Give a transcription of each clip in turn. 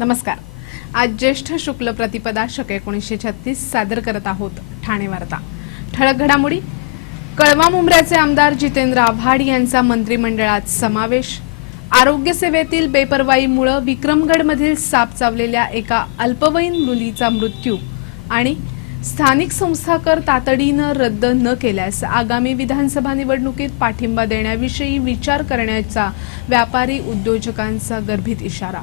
नमस्कार. आज ज्येष्ठ शुक्ल प्रतिपदा शक एकोणीसशे छत्तीस सादर करत आहोत ठाणे वार्ता. ठळक घडामोडी कळवा मुंब्र्याचे आमदार जितेंद्र आव्हाड यांचा मंत्रिमंडळात समावेश आरोग्य सेवेतील बेपरवाईमुळे विक्रमगडमधील साप चावलेल्या एका अल्पवयीन मुलीचा मृत्यू आणि स्थानिक संस्था कर तातडीनं रद्द न केल्यास आगामी विधानसभा निवडणुकीत पाठिंबा देण्याविषयी विचार करण्याचा व्यापारी उद्योजकांचा गर्भित इशारा.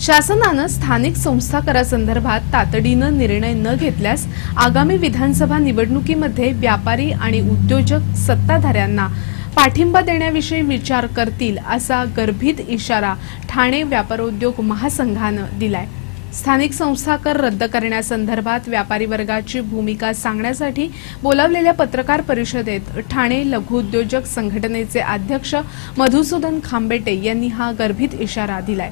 शासनानं स्थानिक संस्था करासंदर्भात तातडीनं निर्णय न घेतल्यास आगामी विधानसभा निवडणुकीमध्ये व्यापारी आणि उद्योजक सत्ताधाऱ्यांना पाठिंबा देण्याविषयी विचार करतील असा गर्भित इशारा ठाणे व्यापारोद्योग महासंघानं दिलाय. स्थानिक संस्था कर रद्द करण्यासंदर्भात व्यापारी वर्गाची भूमिका सांगण्यासाठी बोलावलेल्या पत्रकार परिषदेत ठाणे लघुउद्योजक संघटनेचे अध्यक्ष मधुसूदन खांबेटे यांनी हा गर्भित इशारा दिलाय.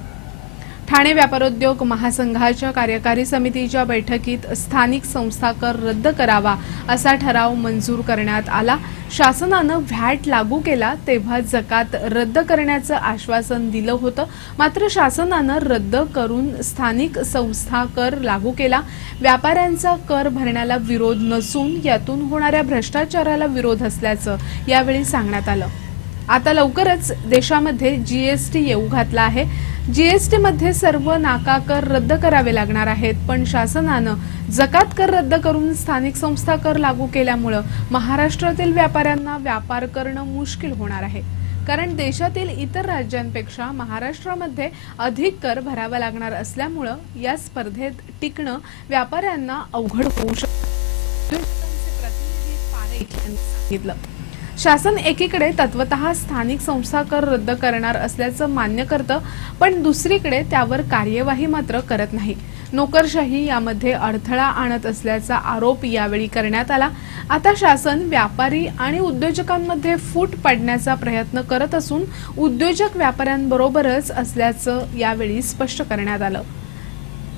ठाणे व्यापारोद्योग महासंघाच्या कार्यकारी समितीच्या बैठकीत स्थानिक संस्था कर रद्द करावा असा ठराव मंजूर करण्यात आला. शासनानं व्हॅट लागू केला तेव्हा जकात रद्द करण्याचं आश्वासन दिलं होतं. मात्र शासनानं रद्द करून स्थानिक संस्था कर लागू केला. व्यापाऱ्यांचा कर भरण्याला विरोध नसून यातून होणाऱ्या भ्रष्टाचाराला विरोध असल्याचं यावेळी सांगण्यात आलं. आता लवकरच देशामध्ये जीएसटी येऊ घातला आहे. जीएसटी मध्ये सर्व नाका कर रद्द करावे लागणार आहेत पण शासनानं जकात कर रद्द करून स्थानिक संस्था कर लागू केल्यामुळं महाराष्ट्रातील व्यापाऱ्यांना व्यापार करणं मुश्किल होणार आहे. कारण देशातील इतर राज्यांपेक्षा महाराष्ट्रामध्ये अधिक कर भरावा लागणार असल्यामुळं या स्पर्धेत टिकणं व्यापाऱ्यांना अवघड होऊ शकतं. प्रतिनिधी पारेख यांनी सांगितलं शासन एकीकडे तत्वत स्थानिक संस्था कर रद्द करणार असल्याचं मान्य करतं पण दुसरीकडे त्यावर कार्यवाही मात्र करत नाही. नोकरशाही यामध्ये अडथळा आणत असल्याचा आरोप यावेळी करण्यात आला. आता शासन व्यापारी आणि उद्योजकांमध्ये फूट पाडण्याचा प्रयत्न करत असून उद्योजक व्यापाऱ्यांबरोबरच असल्याचं यावेळी स्पष्ट करण्यात आलं.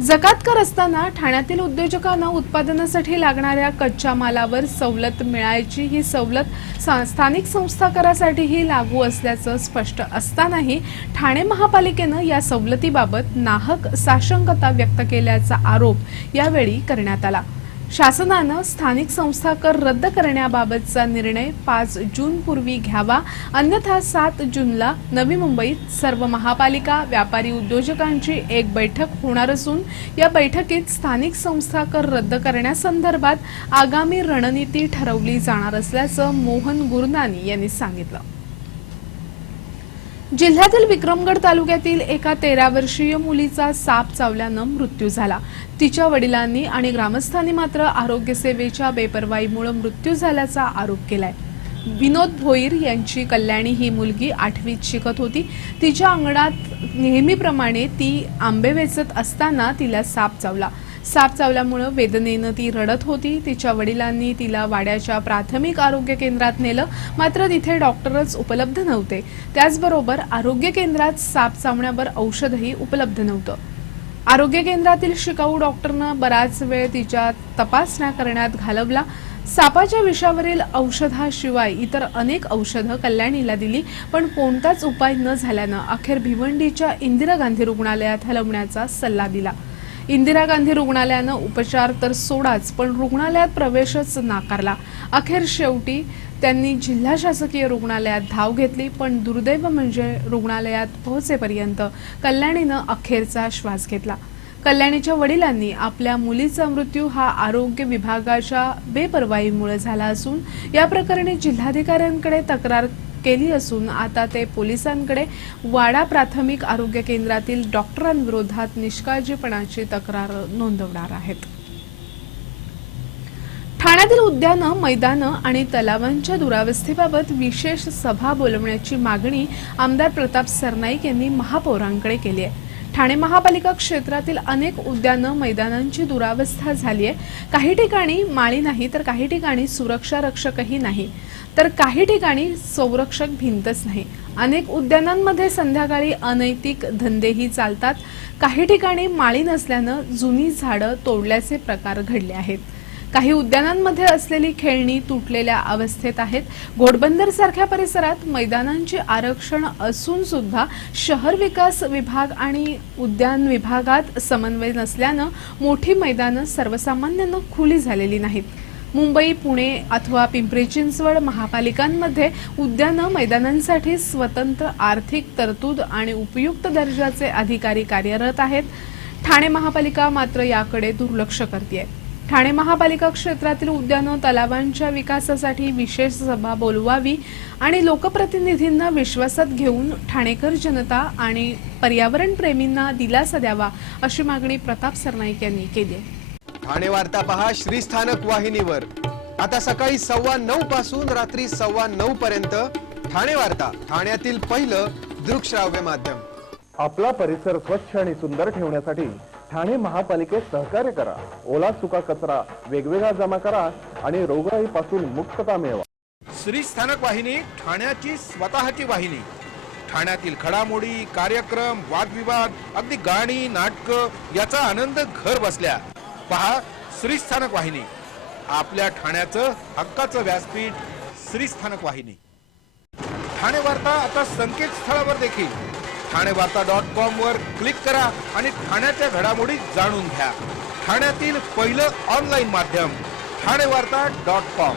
जकात कर असताना ठाण्यातील उद्योजकांना उत्पादनासाठी लागणाऱ्या कच्च्या मालावर सवलत मिळायची. ही सवलत सा- स्थानिक संस्था करासाठीही लागू असल्याचं स्पष्ट असतानाही ठाणे महापालिकेनं या सवलतीबाबत नाहक साशंकता व्यक्त केल्याचा आरोप यावेळी करण्यात आला. शासनानं स्थानिक संस्था कर रद्द करण्याबाबतचा निर्णय पाच जून पूर्वी घ्यावा अन्यथा सात जूनला नवी मुंबईत सर्व महापालिका व्यापारी उद्योजकांची एक बैठक होणार असून या बैठकीत स्थानिक संस्था कर रद्द करण्यासंदर्भात आगामी रणनीती ठरवली जाणार असल्याचं मोहन गुरनानी यांनी सांगितलं. जिल्ह्यातील विक्रमगड तालुक्यातील एका तेरा वर्षीय मुलीचा साप चावल्यानं मृत्यू झाला. तिच्या वडिलांनी आणि ग्रामस्थांनी मात्र आरोग्य सेवेच्या बेपरवाईमुळे मृत्यू झाल्याचा आरोप केलाय. विनोद भोईर यांची कल्याणी ही मुलगी आठवीत शिकत होती. तिच्या अंगणात नेहमीप्रमाणे ती आंबे वेचत असताना तिला साप चावला. साप चावल्यामुळं वेदनेनं ती रडत होती. तिच्या वडिलांनी तिला वाड्याच्या प्राथमिक आरोग्य केंद्रात नेलं. मात्र तिथे डॉक्टरच उपलब्ध नव्हते. त्याचबरोबर आरोग्य केंद्रात साप चावण्यावर औषधही उपलब्ध नव्हतं. आरोग्य केंद्रातील शिकाऊ डॉक्टरनं बराच वेळ तिच्या तपासण्या करण्यात घालवला. सापाच्या विषावरील औषधाशिवाय इतर अनेक औषधं कल्याणीला दिली पण कोणताच उपाय न झाल्यानं अखेर भिवंडीच्या इंदिरा गांधी रुग्णालयात हलवण्याचा सल्ला दिला. इंदिरा गांधी रुग्णालयानं उपचार तर सोडाच पण रुग्णालयात प्रवेशच नाकारला. अखेर शेवटी त्यांनी जिल्हा शासकीय रुग्णालयात धाव घेतली पण दुर्दैव म्हणजे रुग्णालयात पोहोचेपर्यंत कल्याणीनं अखेरचा श्वास घेतला. कल्याणीच्या वडिलांनी आपल्या मुलीचा मृत्यू हा आरोग्य विभागाच्या बेपर्वाईमुळे झाला असून या प्रकरणी जिल्हाधिकाऱ्यांकडे तक्रार केली असून आता ते पोलिसांकडे वाडा प्राथमिक आरोग्य केंद्रातील डॉक्टरांविरोधात निष्काळजीपणाची तक्रार नोंदवणार आहेत. ठाण्यातील उद्यानं मैदानं आणि तलावांच्या दुरावस्थेबाबत विशेष सभा बोलवण्याची मागणी आमदार प्रताप सरनाईक यांनी महापौरांकडे केली आहे. ठाणे महापालिका क्षेत्रातील अनेक उद्यानं मैदानांची दुरावस्था झाली आहे काही ठिकाणी माळी नाही तर काही ठिकाणी सुरक्षा रक्षकही नाही. तर काही ठिकाणी संरक्षक भिंतच नाही. अनेक उद्यानांमध्ये संध्याकाळी अनैतिक धंदेही चालतात. काही ठिकाणी माळी नसल्यानं जुनी झाडं तोडल्याचे प्रकार घडले आहेत. काही उद्यानांमध्ये असलेली खेळणी तुटलेल्या अवस्थेत आहेत. घोडबंदर सारख्या परिसरात मैदानांचे आरक्षण असून सुद्धा शहर विकास विभाग आणि उद्यान विभागात समन्वय नसल्यानं मोठी मैदानं सर्वसामान्यांना खुली झालेली नाहीत. मुंबई पुणे अथवा पिंपरी चिंचवड महापालिकांमध्ये उद्यानं मैदानांसाठी स्वतंत्र आर्थिक तरतूद आणि उपयुक्त दर्जाचे अधिकारी कार्यरत आहेत. ठाणे महापालिका मात्र याकडे दुर्लक्ष करते ठाणे महापालिका क्षेत्रातील उद्यानं तलावांच्या विकासासाठी विशेष सभा बोलवावी आणि लोकप्रतिनिधींना विश्वासात घेऊन ठाणेकर जनता आणि पर्यावरण प्रेमींना दिलासा द्यावा अशी मागणी प्रताप सरनाईक यांनी केली आहे. ठाणे वार्ता पहा श्रीस्थानक वाहिनीवर. आता सकाळी सव्वा नऊ पासून रात्री सव्वा नऊ पर्यंत ठाणे वार्ता ठाण्यातील पहिलं दृकश्राव्य माध्यम. आपला परिसर स्वच्छ आणि सुंदर ठेवण्यासाठी ठाणे महापालिकेत सहकार्य करा. ओला सुका कचरा वेगवेगळा जमा करा आणि रोगराईपासून मुक्तता मिळवा. श्री स्थानक वाहिनी ठाण्याची स्वतःची वाहिनी. ठाण्यातील घडामोडी कार्यक्रम वादविवाद अगदी गाणी नाटक याचा आनंद घर बसल्या. पहा श्रीस्थानक वाहिनी. आपल्या ठाण्याचं हक्काचं व्यासपीठ श्रीस्थानक वाहिनी. ठाणे वार्ता आता संकेतस्थळावर देखील. ठाणे वार्ता डॉट कॉम वर क्लिक करा आणि ठाण्याच्या घडामोडी जाणून घ्या. ठाण्यातील पहिलं ऑनलाईन माध्यम ठाणे वार्ता डॉट कॉम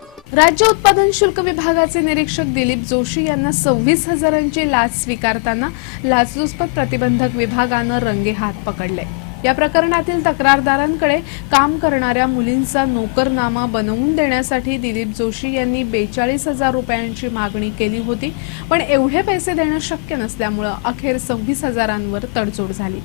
राज्य उत्पादन शुल्क विभागाचे निरीक्षक दिलीप जोशी यांना सव्वीस हजारांची लाच स्वीकारताना लाचलुचपत प्रतिबंधक विभागानं रंगेहात पकडले. या प्रकरणातील तक्रारदारांकडे काम करणाऱ्या मुलींचा नोकरनामा बनवून देण्यासाठी दिलीप जोशी यांनी बेचाळीस हजार रुपयांची मागणी केली होती पण एवढे पैसे देणं शक्य नसल्यामुळं अखेर सव्वीस हजारांवर तडजोड झाली.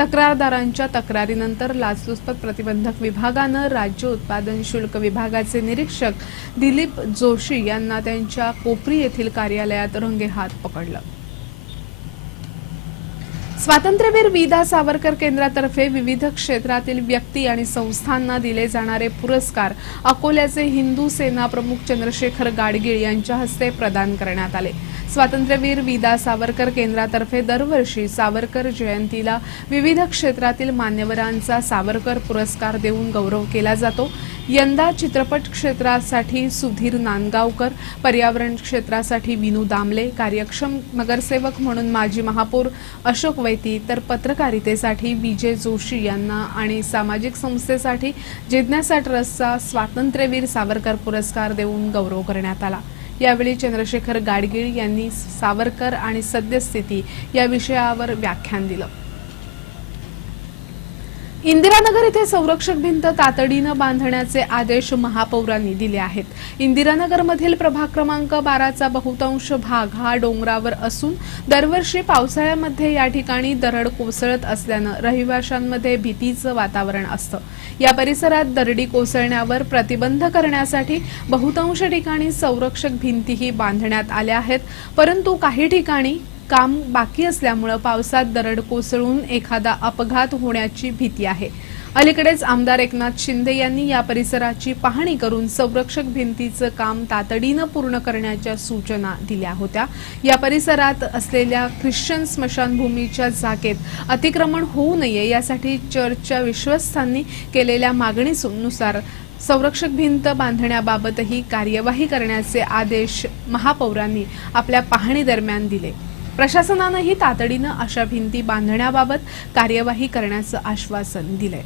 तक्रारदारांच्या तक्रारीनंतर लाचलुचपत प्रतिबंधक विभागानं राज्य उत्पादन शुल्क विभागाचे निरीक्षक दिलीप जोशी यांना त्यांच्या कोपरी येथील कार्यालयात रंगेहात पकडलं. स्वातंत्र्यवीर विदा सावरकर केंद्रातर्फे विविध क्षेत्रातील व्यक्ती आणि संस्थांना दिले जाणारे पुरस्कार अकोल्याचे हिंदू सेना प्रमुख चंद्रशेखर गाडगीळ यांच्या हस्ते प्रदान करण्यात आले. स्वातंत्र्यवीर विदा सावरकर केंद्रातर्फे दरवर्षी सावरकर जयंतीला विविध क्षेत्रातील मान्यवरांचा सावरकर पुरस्कार देऊन गौरव केला जातो. यंदा चित्रपट क्षेत्रासाठी सुधीर नांदगावकर पर्यावरण क्षेत्रासाठी विनू दामले कार्यक्षम नगरसेवक म्हणून माजी महापौर अशोक वैती तर पत्रकारितेसाठी विजय जोशी यांना आणि सामाजिक संस्थेसाठी जिज्ञासा ट्रस्टचा स्वातंत्र्यवीर सावरकर पुरस्कार देऊन गौरव करण्यात आला. यावेळी चंद्रशेखर गाडगीळ यांनी सावरकर आणि सद्यस्थिती या विषयावर व्याख्यान दिलं. इंदिरानगर येथे संरक्षक भिंत तातडीनं बांधण्याचे आदेश महापौरांनी दिले आहेत. इंदिरानगरमधील प्रभाग क्रमांक बाराचा बहुतांश भाग हा डोंगरावर असून दरवर्षी पावसाळ्यामध्ये या ठिकाणी दरड कोसळत असल्यानं रहिवाशांमध्ये भीतीचं वातावरण असतं. या परिसरात दरडी कोसळण्यावर प्रतिबंध करण्यासाठी बहुतांश ठिकाणी संरक्षक भिंतीही बांधण्यात आल्या आहेत परंतु काही ठिकाणी काम बाकी असल्यामुळं पावसात दरड कोसळून एखादा अपघात होण्याची भीती आहे. अलीकडेच आमदार एकनाथ शिंदे यांनी या परिसराची पाहणी करून संरक्षक भिंतीचं काम तातडीनं पूर्ण करण्याच्या सूचना दिल्या होत्या. या परिसरात असलेल्या ख्रिश्चन स्मशानभूमीच्या जागेत अतिक्रमण होऊ नये यासाठी चर्चच्या विश्वस्तांनी केलेल्या मागणीनुसार संरक्षक भिंत बांधण्याबाबतही कार्यवाही करण्याचे आदेश महापौरांनी आपल्या पाहणी दरम्यान दिले. प्रशासनानंही तातडीनं अशा भिंती बांधण्याबाबत कार्यवाही करण्याचं आश्वासन दिलंय.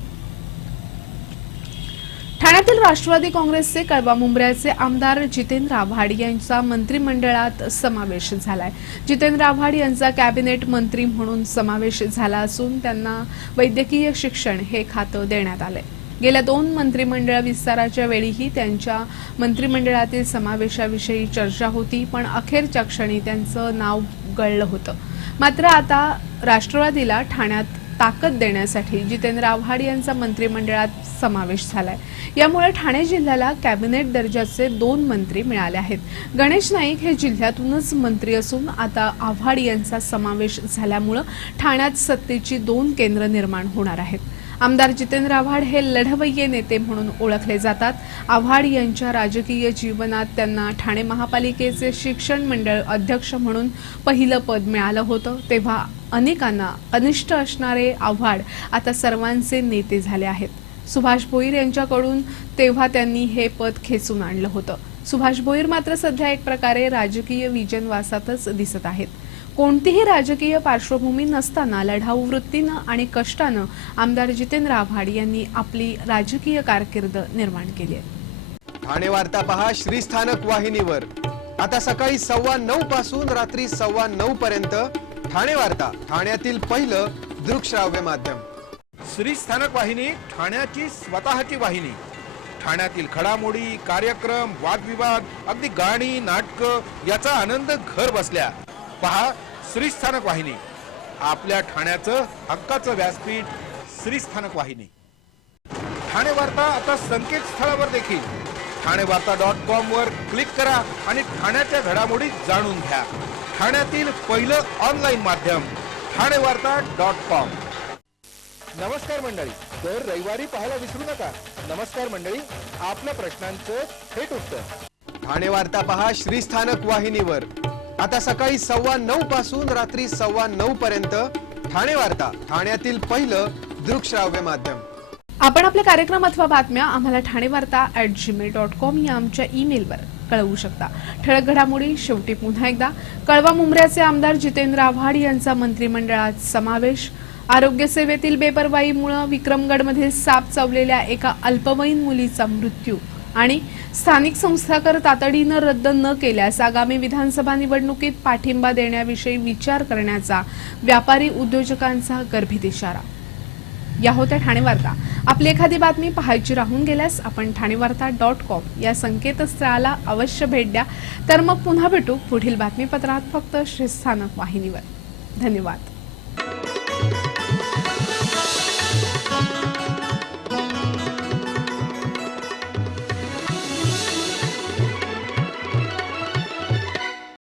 ठाण्यातील राष्ट्रवादी काँग्रेसचे कळवा मुंबऱ्याचे आमदार जितेंद्र आव्हाड यांचा मंत्रिमंडळात समावेश झालाय. जितेंद्र आव्हाड यांचा कॅबिनेट मंत्री म्हणून समावेश झाला असून त्यांना वैद्यकीय शिक्षण हे खातं देण्यात आलंय. गेल्या दोन मंत्रिमंडळ विस्ताराच्या वेळीही त्यांच्या मंत्रिमंडळातील समावेशाविषयी चर्चा होती पण अखेरच्या क्षणी त्यांचं नाव गळलं होतं. मात्र आता राष्ट्रवादीला ठाण्यात ताकद देण्यासाठी जितेंद्र आव्हाड यांचा मंत्रिमंडळात समावेश झालाय. यामुळे ठाणे जिल्ह्याला कॅबिनेट दर्जाचे दोन मंत्री मिळाले आहेत. गणेश नाईक हे जिल्ह्यातूनच मंत्री असून आता आव्हाड यांचा समावेश झाल्यामुळं ठाण्यात सत्तेची दोन केंद्र निर्माण होणार आहेत. आमदार जितेंद्र आव्हाड हे लढवय्ये नेते म्हणून ओळखले जातात. आव्हाड यांच्या राजकीय जीवनात त्यांना ठाणे महापालिकेचे शिक्षण मंडळ अध्यक्ष म्हणून पहिलं पद मिळालं होतं. तेव्हा अनेकांना अनिष्ट असणारे आव्हाड आता सर्वांचे नेते झाले आहेत. सुभाष भोईर यांच्याकडून तेव्हा त्यांनी हे पद खेचून आणलं होतं. सुभाष भोईर मात्र सध्या एक प्रकारे राजकीय विजनवासातच दिसत आहेत. कोणतीही राजकीय पार्श्वभूमी नसताना लढाऊ वृत्तीनं आणि कष्टानं आमदार जितेंद्र आव्हाड यांनी आपली राजकीय कारकीर्द निर्माण केली आहे. ठाणे वार्ता पहा श्रीस्थानक वाहिनीवर. आता सकाळी सव्वा नऊ पासून रात्री सव्वा नऊ पर्यंत ठाणे वार्ता ठाण्यातील पहिलं दृकश्राव्य माध्यम. श्री स्थानक वाहिनी ठाण्याची स्वतःची वाहिनी. ठाण्यातील घडामोडी कार्यक्रम वादविवाद अगदी गाणी नाटकं याचा आनंद घर बसल्या. पहा श्री स्थानक वाहिनी. आपल्या ठाण्याचं हक्काचं व्यासपीठ श्री स्थानक वाहिनी. ठाणे वार्ता आता संकेतस्थळावर देखील. ठाणे वार्ता डॉट कॉम वर क्लिक करा आणि ठाण्याच्या घडामोडी जाणून घ्या. ठाण्यातील पहिलं ऑनलाईन माध्यम ठाणे वार्ता डॉट कॉम नमस्कार मंडळी दर रविवारी पाहायला विसरू नका. नमस्कार मंडळी आपल्या प्रश्नांचं थेट उत्तर. ठाणे वार्ता पहा श्रीस्थानक वाहिनीवर. आता सकाळी सव्वा नऊ पासून रात्री सव्वा नऊ पर्यंत ठाणे वार्ता ठाण्यातील पहिलं दृकश्राव्य माध्यम. आपण आपले कार्यक्रम अथवा बातम्या आम्हाला ठाणे वार्ता ऍट जीमेल डॉट कॉम या आमच्या ईमेलवर कळवू शकता. ठळक घडामोडी शेवटी पुन्हा एकदा. कळवा मुंबऱ्याचे आमदार जितेंद्र आव्हाड यांचा मंत्रिमंडळात समावेश. आरोग्य सेवेतील बेपरवाईमुळे विक्रमगडमधील साप चावलेल्या एका अल्पवयीन मुलीचा मृत्यू. आणि स्थानिक संस्थाकर तातडीनं रद्द न केल्यास आगामी विधानसभा निवडणुकीत पाठिंबा देण्याविषयी विचार करण्याचा व्यापारी उद्योजकांचा गर्भित इशारा. या होत्या ठाणे वार्ता. आपली एखादी बातमी पाहायची राहून गेल्यास आपण ठाणे वार्ता डॉट कॉम या संकेतस्थळाला अवश्य भेट द्या. तर मग पुन्हा भेटू पुढील बातमीपत्रात फक्त श्रीस्थानक वाहिनीवर. धन्यवाद.